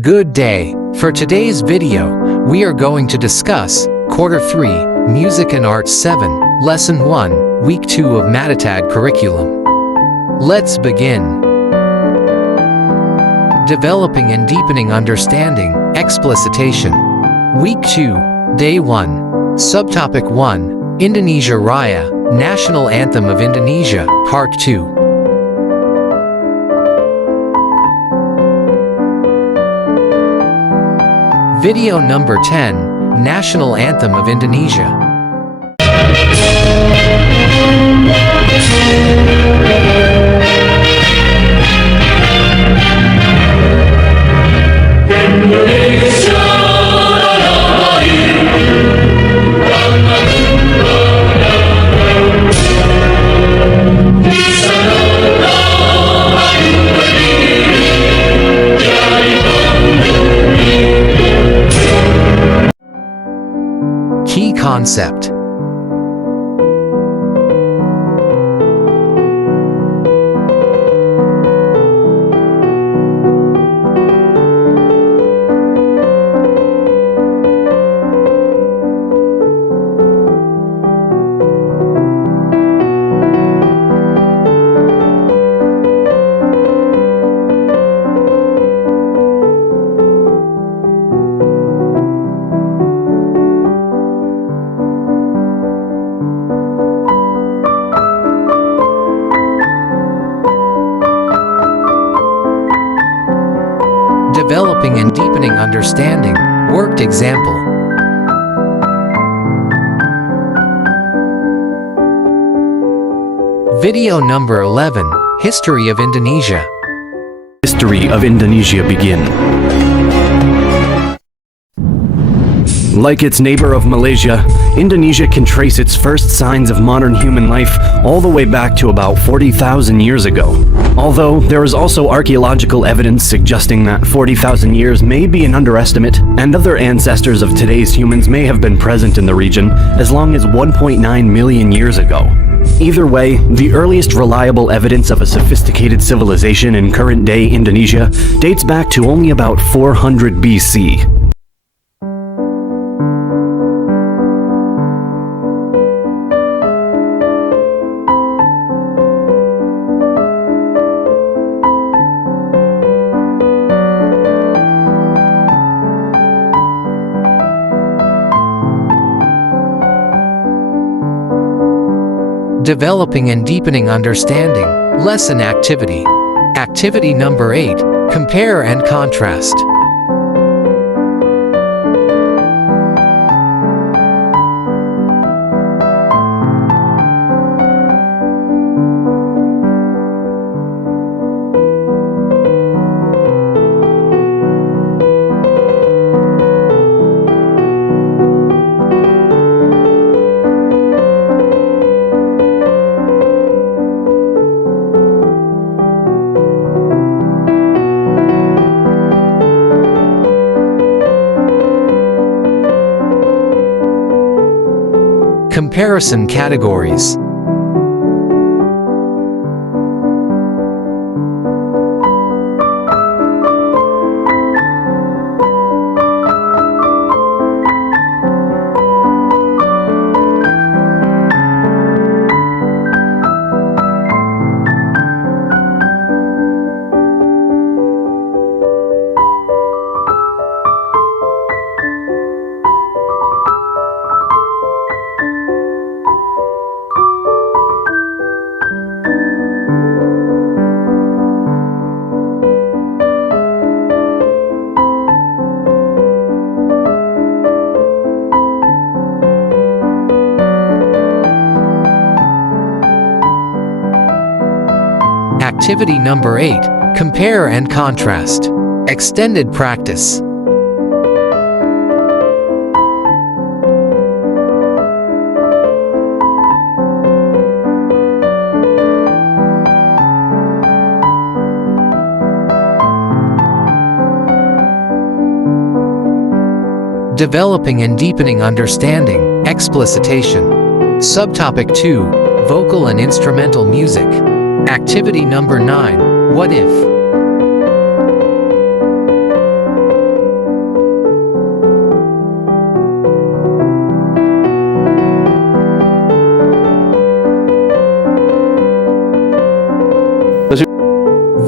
Good day. For today's video, we are going to discuss Quarter 3, Music and Arts 7, Lesson 1, Week 2 of Matatag curriculum. Let's begin. Developing and deepening understanding, explicitation. Week 2, Day 1. Subtopic 1, Indonesia Raya, National Anthem of Indonesia, Part 2. Video number 10, National Anthem of Indonesia. Key concept. Developing and deepening understanding, worked example. Video number 11, History of Indonesia. History of Indonesia begin. Like its neighbor of Malaysia, Indonesia can trace its first signs of modern human life all the way back to about 40,000 years ago. Although, there is also archaeological evidence suggesting that 40,000 years may be an underestimate, and other ancestors of today's humans may have been present in the region as long as 1.9 million years ago. Either way, the earliest reliable evidence of a sophisticated civilization in current-day Indonesia dates back to only about 400 BC. Developing and deepening understanding, lesson activity. Activity number 8, compare and contrast. Comparison categories. Activity number 8, compare and contrast. Extended practice. Developing and deepening understanding, explicitation. Subtopic 2, vocal and instrumental music. Activity number 9, what if?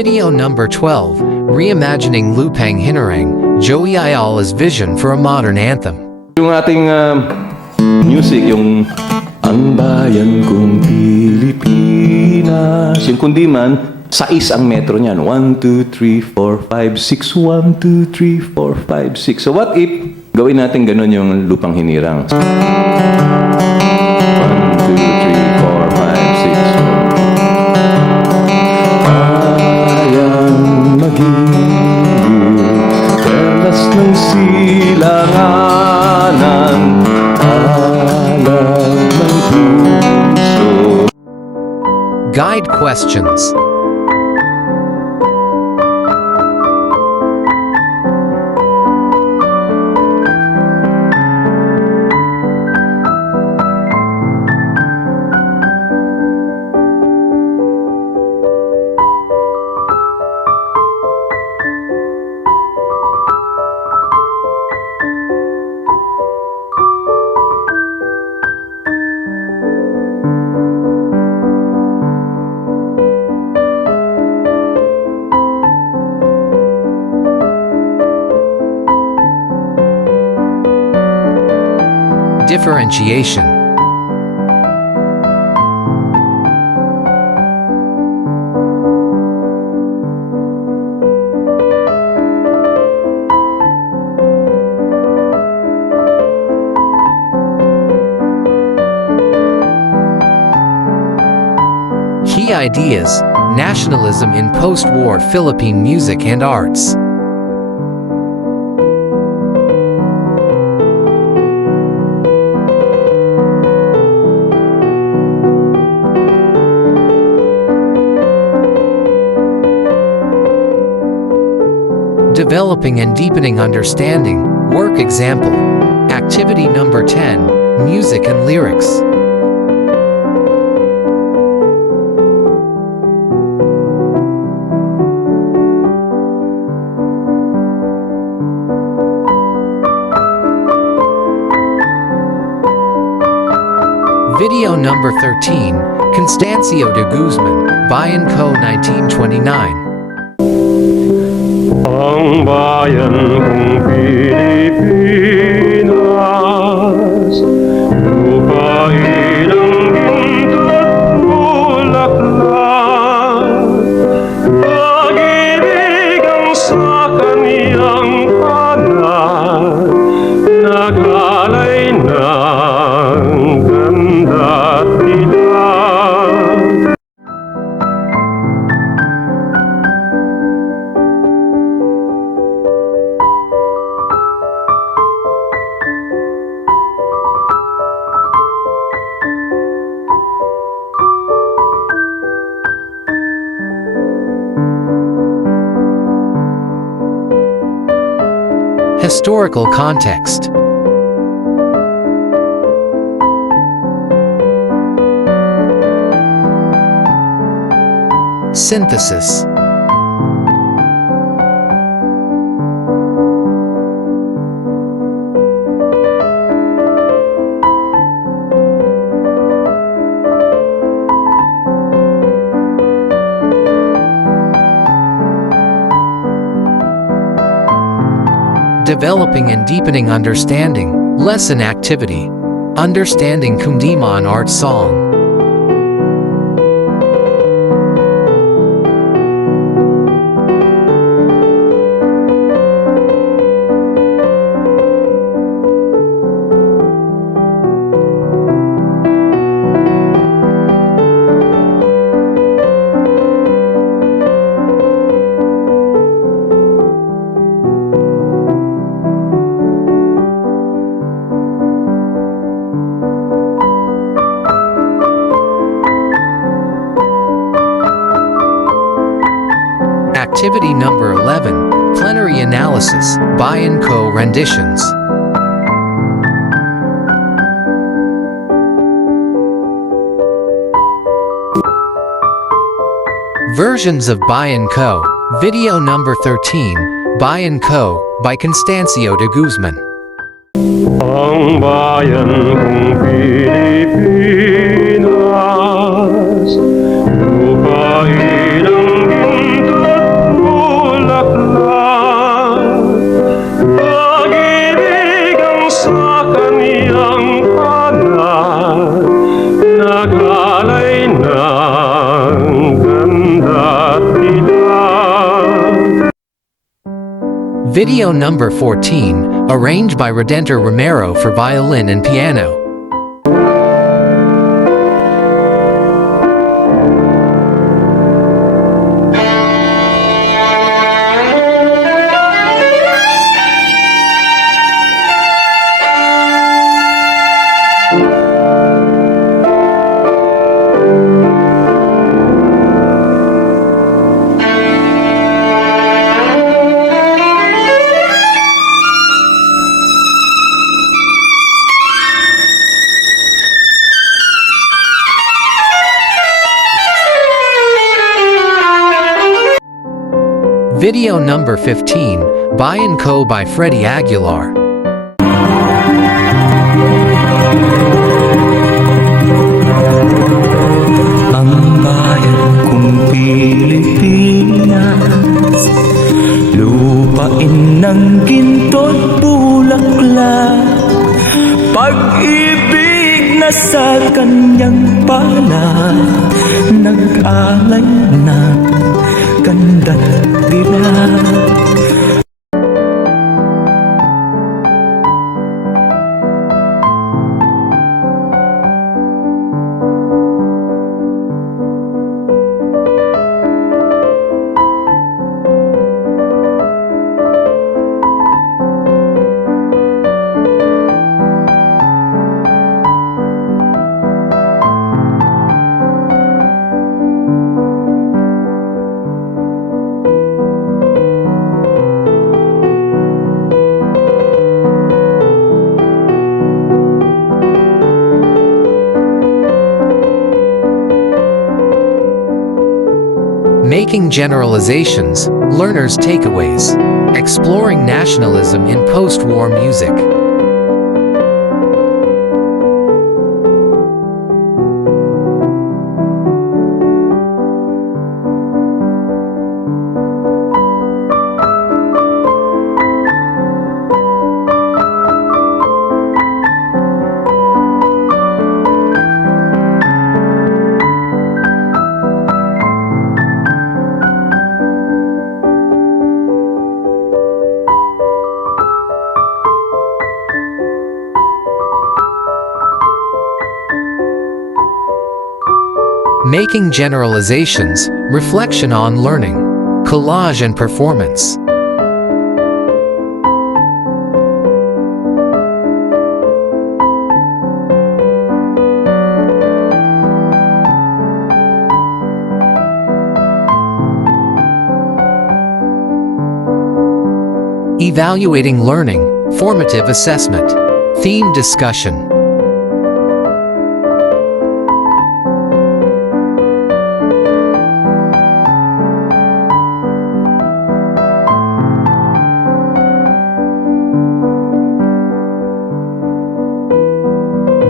Video number 12, Reimagining Lupang Hinirang, Joey Ayala's vision for a modern anthem. Yung ating music, yung Ang Bayan Kong Pilipinas, yung Kundiman, 6 ang metro niyan. 1, 2, 3, 4, 5, 6. 1, 2, 3, 4, 5, 6. So what if gawin natin ganun yung Lupang Hinirang? 1, 2, 3, 4, 5, 6. Maging telas ng silanganan, alam ng puso. Guide questions. Differentiation. Key ideas: nationalism in post-war Philippine music and arts. Developing and deepening understanding, work example. Activity number 10, music and lyrics. Video number 13, Constancio de Guzman, Bayan Ko 1929. Ang bayan kong Pilipinas, lupain ang ginto't bulaklak, pag-ibig ang sa kaniyang panat, nagalay ng ganda at dilag. Historical context. Synthesis. Developing and deepening understanding, lesson activity. Understanding Kundiman art song. Activity number 11, Plenary Analysis, Bayan Ko renditions. Versions of Bayan Ko, video number 13, Bayan Ko, by Constancio de Guzman. Ang bayan kong Pilipinas, lupain ang ginto Video number 14, arranged by Redentor Romero for violin and piano. Video number 15, Bayan Ko by Freddie Aguilar. Ang bayan kong Pilipinas, lupain ng ginto't bulaklak, pag-ibig na sa kanyang pala, nag-alay ng ganda't dilag. Making generalizations, learners' takeaways. Exploring nationalism in post-war music. Making generalizations, reflection on learning, collage and performance. Evaluating learning, formative assessment, theme discussion.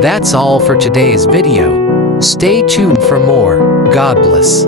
That's all for today's video. Stay tuned for more. God bless.